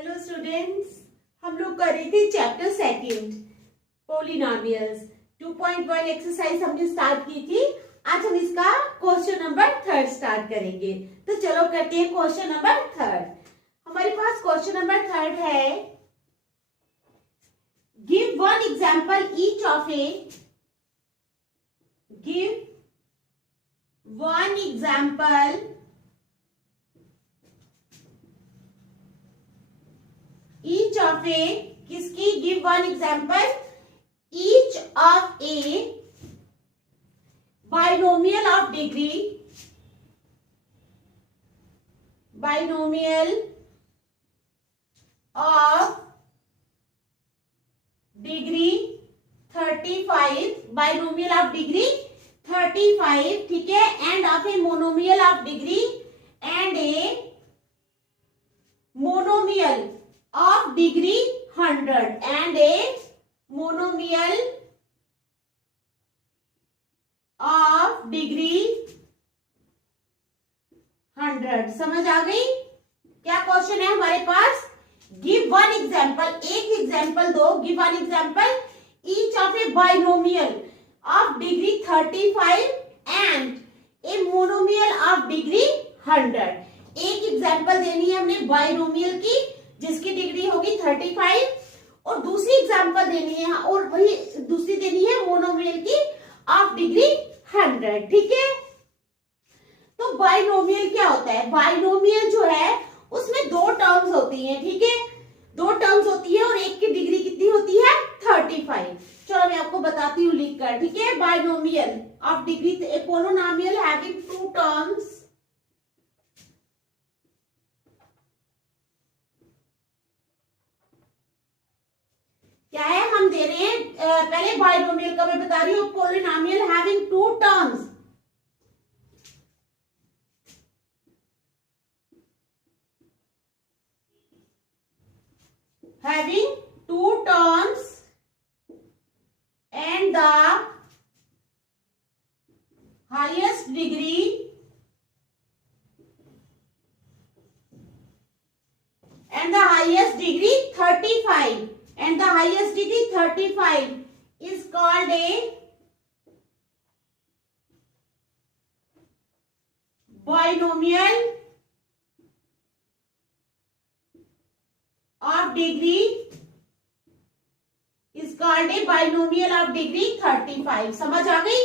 Hello students, हम लोग कर रहे थे चैप्टर सेकंड पॉलिनोमियल्स 2.1 एक्सरसाइज हमने स्टार्ट की थी। आज हम इसका क्वेश्चन नंबर 3 स्टार्ट करेंगे। तो चलो करते हैं क्वेश्चन नंबर 3। हमारे पास क्वेश्चन नंबर 3 है, give one example each of A, give one example each of a, किसकी, give one example each of a binomial of degree, binomial of degree 35, binomial of degree 35, ठीक है, and of a monomial of degree and a monomial of degree 100 and a monomial of degree 100। समझ आ गई? क्या question है हमारे पास? Give one example, एक example दो, give one example each of A binomial of degree 35 and a monomial of degree 100। एक example देनी है हमने बाइनोमियल की जिसकी डिग्री होगी 35 और दूसरी एग्जांपल देनी है और वही दूसरी देनी है मोनोमियल की ऑफ डिग्री 100। ठीक है, तो बाइनोमियल क्या होता है? बाइनोमियल जो है उसमें दो टर्म्स होती हैं। ठीक है, दो टर्म्स होती है और एक की डिग्री कितनी होती है? 35। चलो मैं आपको बताती हूँ लिखकर। ठीक है, binomial of degree, a polynomial having two terms, क्या है? हम दे रहे हैं पहले बाइनोमियल का मैं बता रही हूँ, polynomial having two terms, having two terms and the highest degree and the highest degree 35 and the highest degree 35 is called a binomial of degree, is called a binomial of degree 35। समझ आ गई?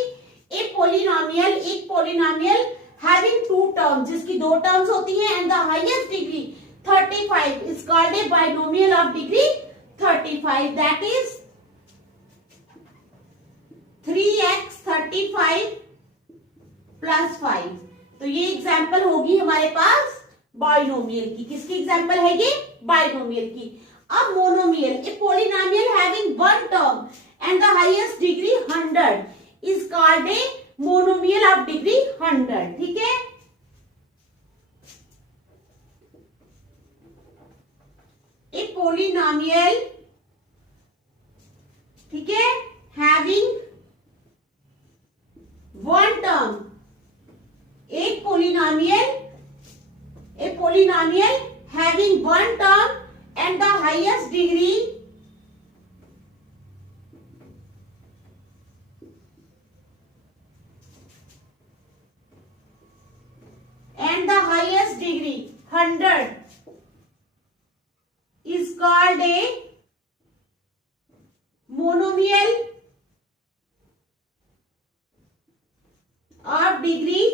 एक polynomial, एक polynomial having two terms, जिसकी दो terms होती हैं and the highest degree 35 is called a binomial of degree 35, that is 3x 35 plus 5। तो ये एग्जाम्पल होगी हमारे पास बाइनोमियल की। किसकी एग्जाम्पल है ये? बाइनोमियल की। अब monomial, A polynomial having one term and the highest degree 100 is called a monomial of degree 100। ठीक है, ए पोलिनोमियल, ठीक है, हैविंग वन टर्म, एक polynomial, a polynomial having one term and the highest degree and the highest degree 100 is called a monomial of degree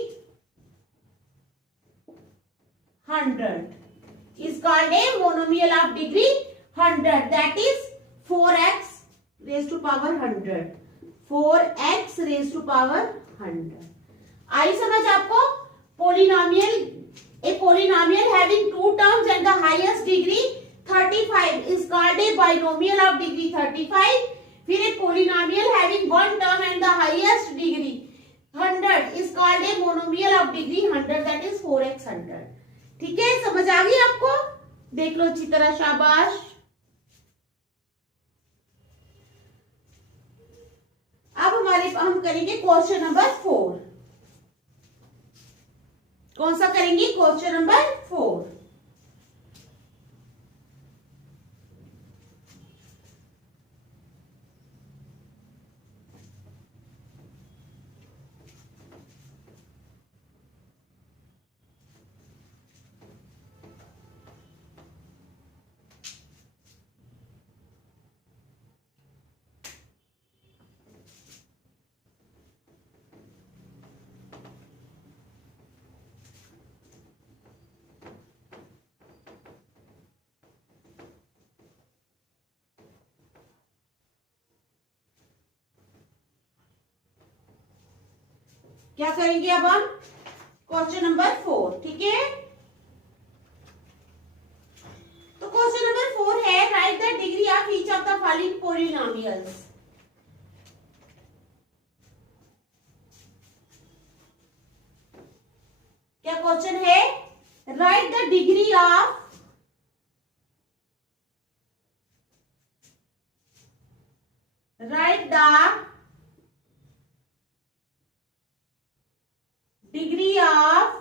100 is called a monomial of degree 100, that is 4x raised to power 100, 4x raised to power 100। आई समझ आपको? Polynomial, a polynomial having two terms and the highest degree 35 is called a binomial of degree 35। फिर a polynomial having one term and the highest degree 100 is called a monomial of degree 100, that is 4x 100। ठीक है, समझ आ गई आपको? देख लो अच्छी तरह, शाबाश। अब हम करेंगे क्वेश्चन नंबर 4। कौन सा करेंगे? Question number 4। क्या करेंगे अब हम? क्वेश्चन नंबर 4, ठीक है। तो क्वेश्चन नंबर 4 है, right the degree of each of the following polynomials. क्या क्वेश्चन है? Right the degree of degree of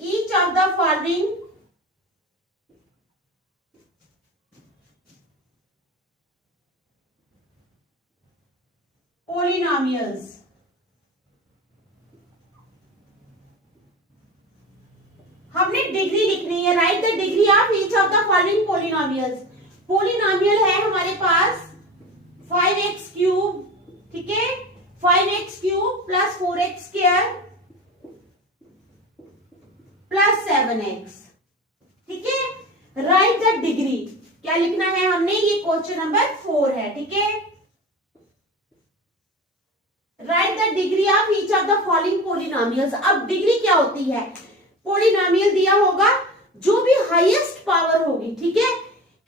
each of the following polynomials। हमने डिग्री लिखनी है, right the degree of each of the following polynomials. Polynomial है हमारे पास 5x cube, ठीक है, 5x cube plus 4x square plus 7x, ठीक है। Right the degree क्या लिखना है हमने? ये क्वेश्चन नंबर 4 है, ठीक है। Right the degree of each of the following polynomials. अब डिग्री क्या होती है? पॉलिनोमियल दिया होगा, जो भी हाईएस्ट पावर होगी, ठीक है,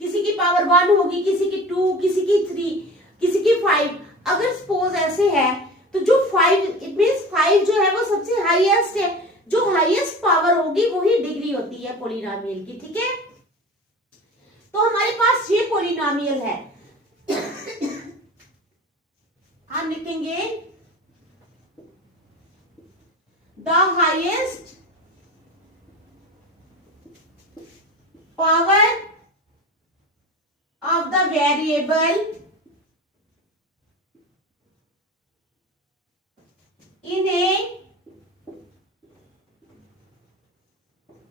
किसी की पावर 1 होगी, किसी की 2, किसी की 3, किसी की 5। अगर सपोज ऐसे है तो जो 5, इट मींस 5 जो है वो सबसे हाईएस्ट है, जो हाईएस्ट पावर होगी वही डिग्री होती है पॉलिनोमियल की, ठीक है। तो हमारे पास ये पॉलिनोमियल है, हम लिखेंगे the highest power of the variable in a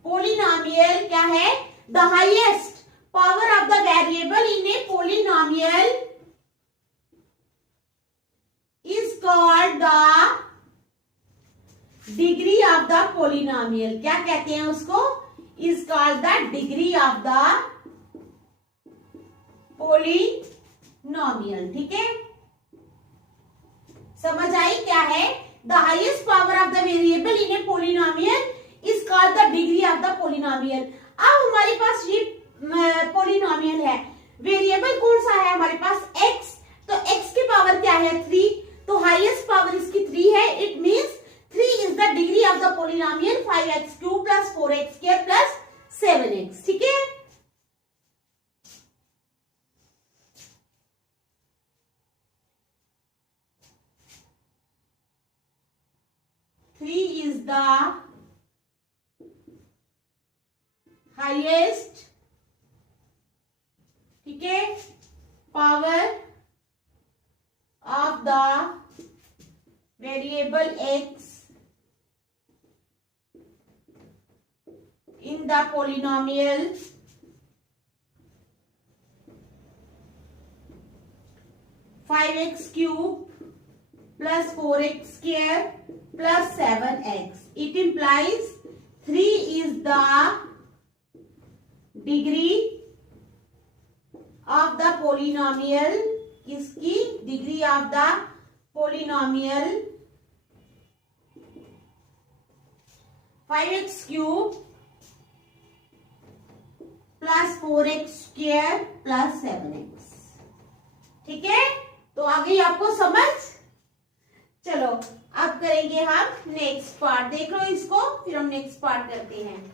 polynomial। क्या है? the highest power of the variable in a polynomial is called the degree of the polynomial। क्या कहते हैं उसको? is called the degree of the polynomial, ठीक है। समझ आई क्या है? the highest power of the variable in a polynomial is called the degree of the polynomial। अब हमारे पास ये polynomial है, वेरिएबल कौन सा है हमारे पास? x। तो x की पावर क्या है? 3। तो हाईएस्ट पावर इसकी 3 है, it means 3 is the degree of the polynomial 5x cube plus 4x square plus 7x, ठीक है। Three is the highest, ठीक है, power of the variable x in the polynomial 5x cube plus 4x square plus 7x। It implies 3 is the degree of the polynomial। किसकी? degree of the polynomial 5x cube plus 4x square plus 7x, ठीक है। तो आ गई आपको समझ? चलो अब करेंगे हम नेक्स्ट पार्ट। देख लो इसको, फिर हम नेक्स्ट पार्ट करते हैं।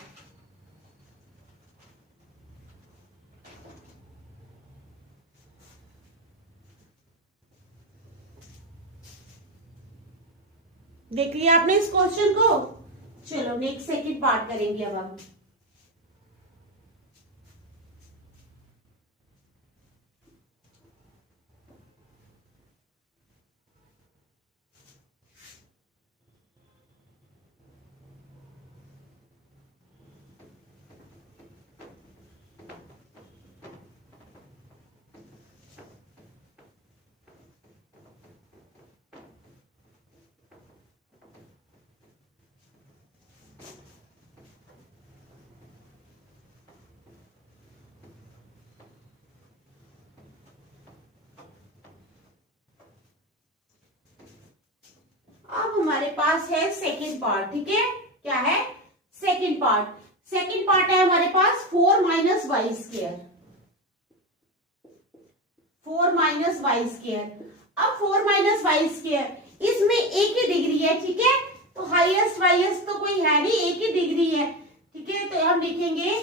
देख लिया आपने इस क्वेश्चन को? चलो नेक्स्ट सेकंड पार्ट करेंगे अब हम। हमारे पास है सेकेंड पार्ट। ठीक है, क्या है? Second part. सेकेंड पार्ट है हमारे पास 4 minus y square. 4 minus y square. अब 4 माइनस वाई स्क्वायर, इसमें एक ही डिग्री है। ठीक है, तो हाईएस्ट वाईएस्ट तो कोई है नहीं, एक ही डिग्री है। ठीक है, तो हम लिखेंगे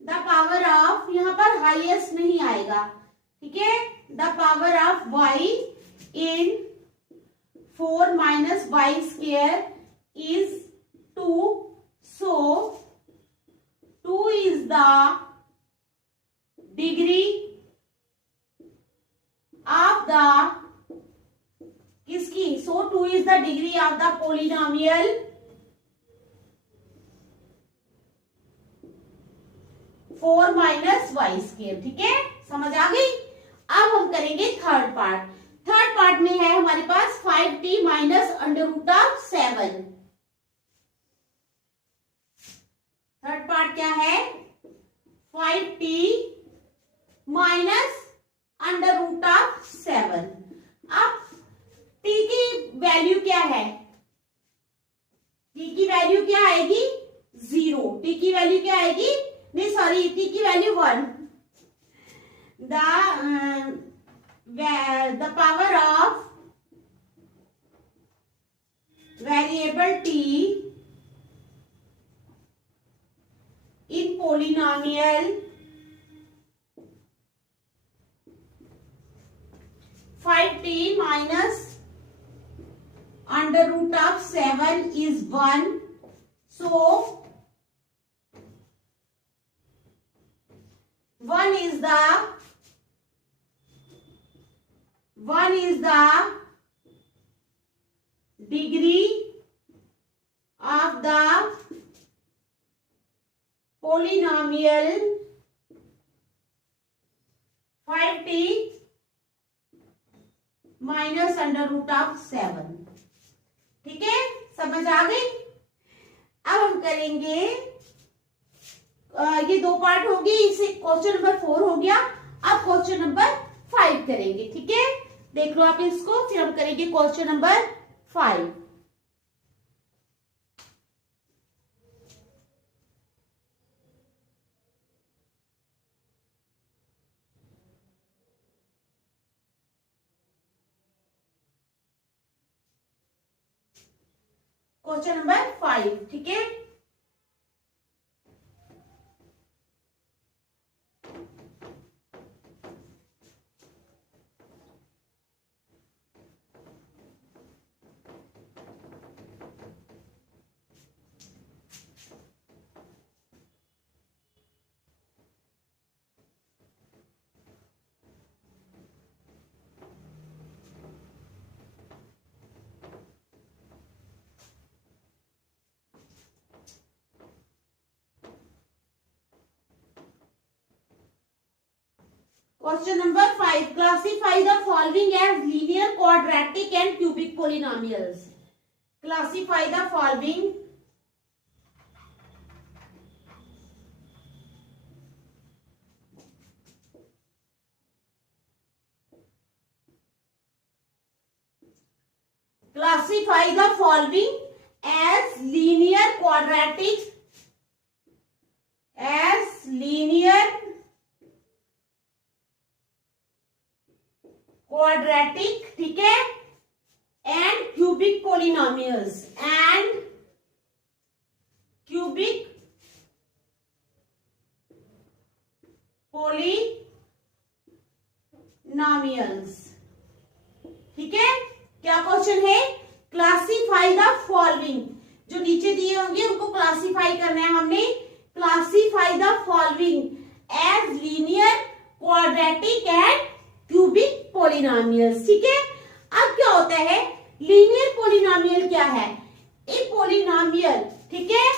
द पावर ऑफ, यहाँ पर हाईएस्ट नहीं आएगा। ठीक है, the power of y in 4 minus y square is 2, so 2 is the degree of the किसकी? so 2 is the degree of the polynomial 4 minus y square. ठीक है, समझ आ गई? अब हम करेंगे थर्ड पार्ट। थर्ड पार्ट में है हमारे पास 5t minus under root of 7। Third part क्या है? 5t minus under root of 7। अब t की वैल्यू क्या है? t की वैल्यू क्या आएगी? 0। t की वैल्यू क्या आएगी? नहीं सॉरी, t की value 1। the power of variable t in polynomial 5t minus under root of 7 is 1. So 1 is the degree of the polynomial 5t minus under root of 7। ठीक है, समझ आ गई? अब हम करेंगे, ये दो पार्ट हो गए, इसे क्वेश्चन नंबर 4 हो गया। अब क्वेश्चन नंबर 5 करेंगे। ठीक है, देख लो आप इसको, फिर हम करेंगे क्वेश्चन नंबर 5। Question number 5। ठीक है, question number 5, classify the following as linear, quadratic and cubic polynomials. Classify the following classify the following as linear, quadratic, ठीक है, एंड क्यूबिक पोलिनोमियल्स, ठीक है। क्या क्वेश्चन है? क्लासिफाई द फॉलोइंग, जो नीचे दिए होंगे उनको क्लासिफाई करना है हमने। Classify the following as linear, quadratic and cubic polynomials. ठीक है, अब क्या होता है? लीनियर पोलिनोमियल क्या है? ए पोलिनोमियल, ठीक है,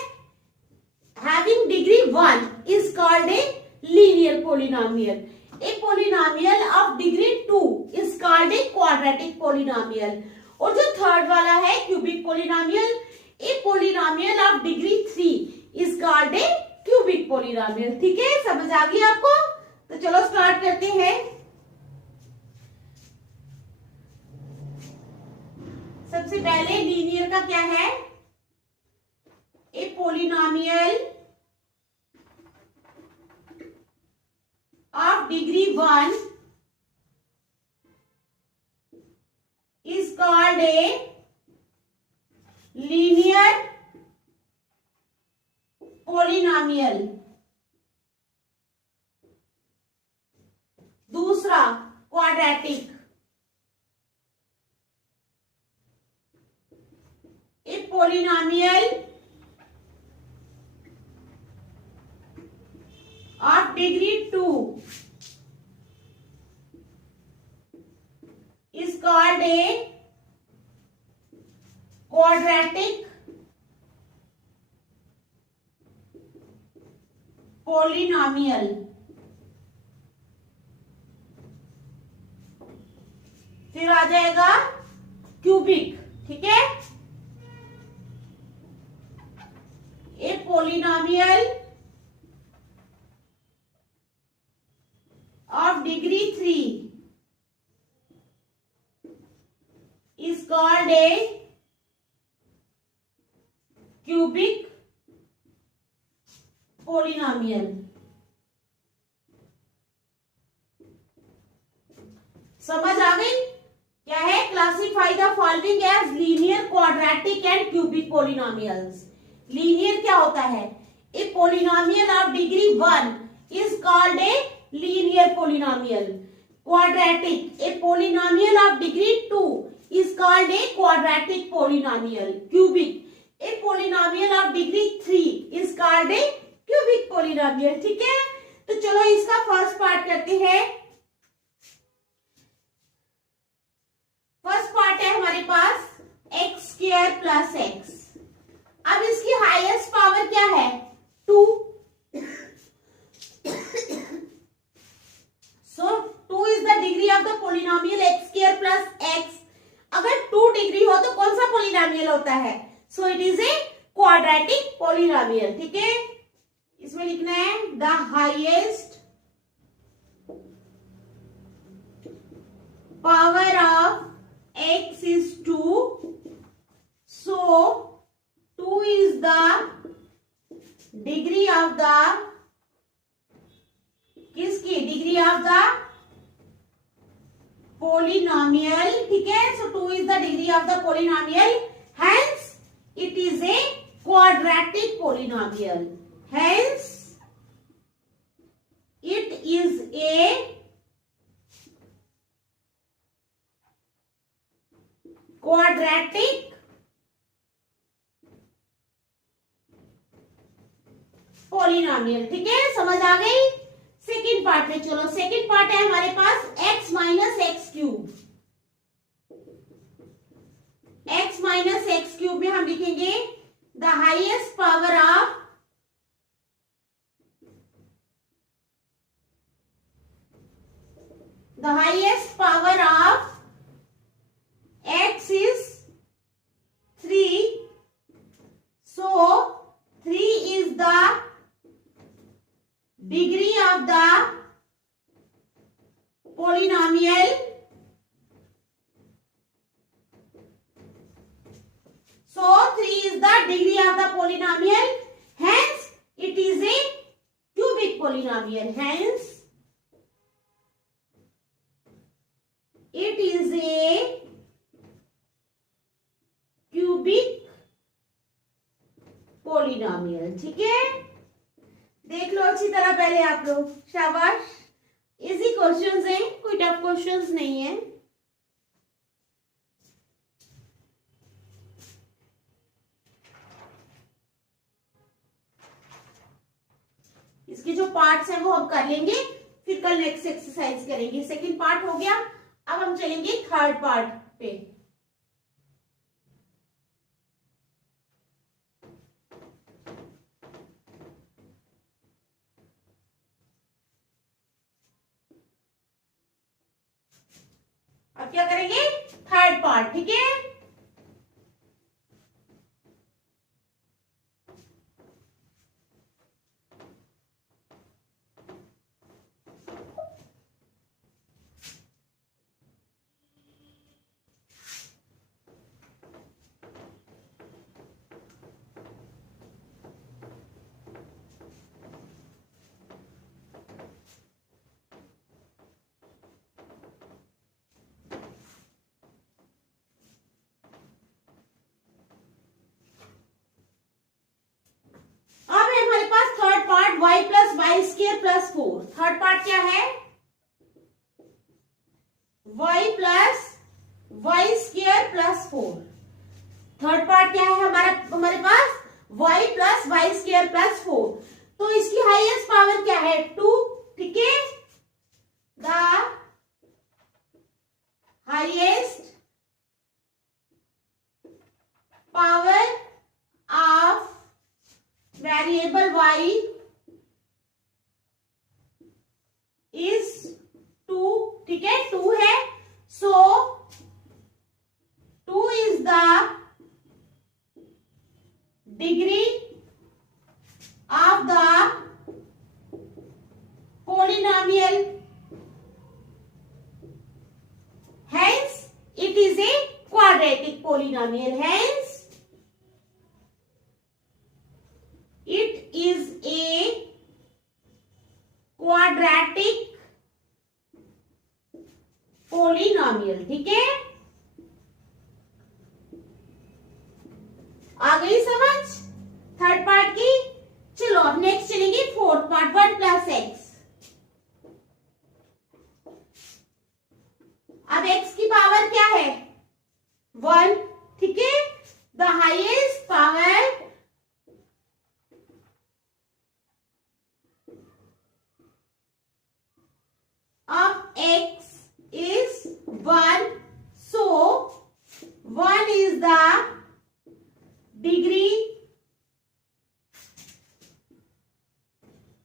having degree 1 is called a linear polynomial. A polynomial of degree 2 is called a quadratic polynomial। और जो थर्ड वाला है cubic polynomial, a polynomial of degree 3 is called a cubic polynomial। ठीक है, समझ आ गई आपको? तो चलो स्टार्ट करते हैं। सबसे पहले लीनियर का क्या है, a polynomial of degree 1 is called a linear polynomial. दूसरा quadratic, a polynomial of degree 2 is called a quadratic polynomial। फिर आ जाएगा क्यूबिक, ठीक है, a polynomial of degree 3 is called a cubic polynomial। समझ आ गई क्या है, classify the following as linear, quadratic and cubic polynomials. Linear क्या होता है, a polynomial of degree 1 is called a linear polynomial. Quadratic, a polynomial of degree 2 is called a quadratic polynomial। cubic, a polynomial of degree 3 is called a cubic polynomial। ठीक है, तो चलो इसका first part करते हैं। First part है हमारे पास x square plus x. अब इसकी हाईएस्ट पावर क्या है, 2। So 2 is the degree of the polynomial x square plus x। अगर 2 डिग्री हो तो कौन सा पोलिनोमियल होता है, so it is a quadratic polynomial. ठीक है, इसमें लिखना है the highest power of x is 2, so 2 is the degree of the, किसकी डिग्री ऑफ द polynomial। ठीक है, so 2 is the degree of the polynomial, hence it is a quadratic polynomial। hence it is a quadratic polynomial। ठीक है, समझ आ गई। Second part में चलो, second part है हमारे पास x minus x cube. x minus x cube में हम लिखेंगे the highest power of x is 3, so 3 is the degree of the polynomial, so 3 is the degree of the polynomial, hence it is a cubic polynomial। hence it is a cubic polynomial। ठीक है, देख लो अच्छी तरह पहले आप लोग, शाबाश। Easy questions हैं, कोई टफ क्वेश्चंस नहीं है। इसके जो पार्ट्स हैं वो हम कर लेंगे, फिर कल नेक्स्ट एक्सरसाइज करेंगे। सेकंड पार्ट हो गया, अब हम चलेंगे थर्ड पार्ट पे। अब क्या करेंगे, थर्ड पार्ट। ठीक है, y plus y square plus 4। Third part क्या है, y plus y square plus 4। Third part क्या है हमारे पास, y plus y square plus 4। तो इसकी हाईएस्ट पावर क्या है, 2। ठीक है, the highest power of variable y is 2। ठीक है, 2 है, सो 2 is the degree of the polynomial, hence it is a quadratic polynomial, hence it is a quadratic polynomial। ठीक है, आ गई समझ थर्ड पार्ट की। चलो अब नेक्स्ट चलेंगे फोर्थ पार्ट, 1 प्लस एक्स। अब x की पावर क्या है, 1। ठीक है, the highest power of x is 1, so 1 is the degree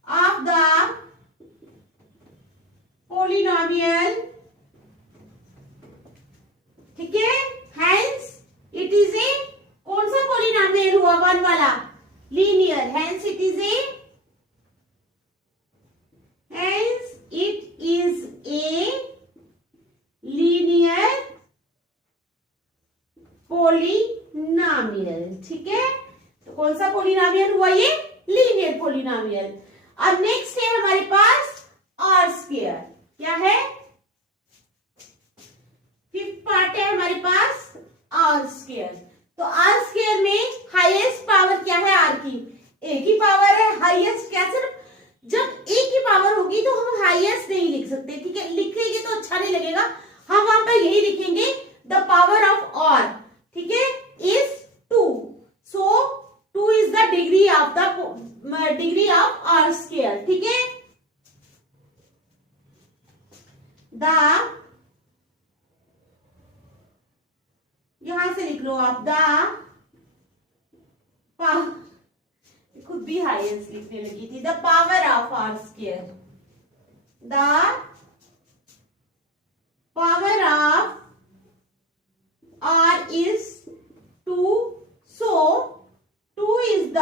of the polynomial। ठीक है, हेंस इट इज ए, कौन सा पॉलिनोमियल हुआ 1 वाला, linear, hence it is a linear polynomial. ठीक है, तो कौन सा पॉलिनोमियल हुआ ये, लीनियर पॉलिनोमियल। अब नेक्स्ट है हमारे पास आर स्क्वायर। क्या है, फिफ्थ पार्ट है हमारे पास आर स्क्वायर। तो आर स्क्वायर में हाईएस्ट पावर क्या है, आर की एक ही पावर है, हाईएस्ट क्या, सिर्फ जब एक ही पावर होगी तो हम हाईएस्ट नहीं लिख सकते। ठीक है, लिखेंगे तो अच्छा नहीं लगेगा, हम वहां पर यही लिखेंगे द पावर ऑफ आर। ठीक है, is 2, so 2 is the degree of r square. ठीक है, द, यहां से लिख लो आप, द पावर, खुद भी हाईएस्ट लिखने लगी थी, the power of r square, the power of r is 2, so 2 is the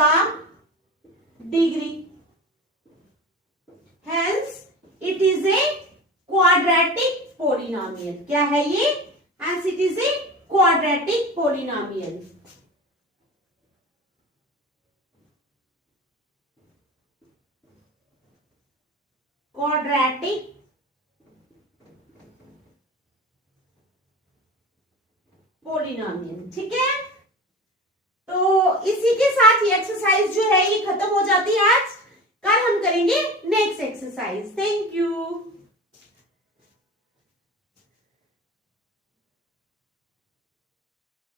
degree, hence it is a quadratic polynomial. क्या है ये, hence it is a quadratic polynomial. Quadratic polynomial. ठीक है, तो इसी के साथ ये एक्सरसाइज जो है ये खत्म हो जाती है आज। कल हम करेंगे नेक्स्ट एक्सरसाइज। Thank you.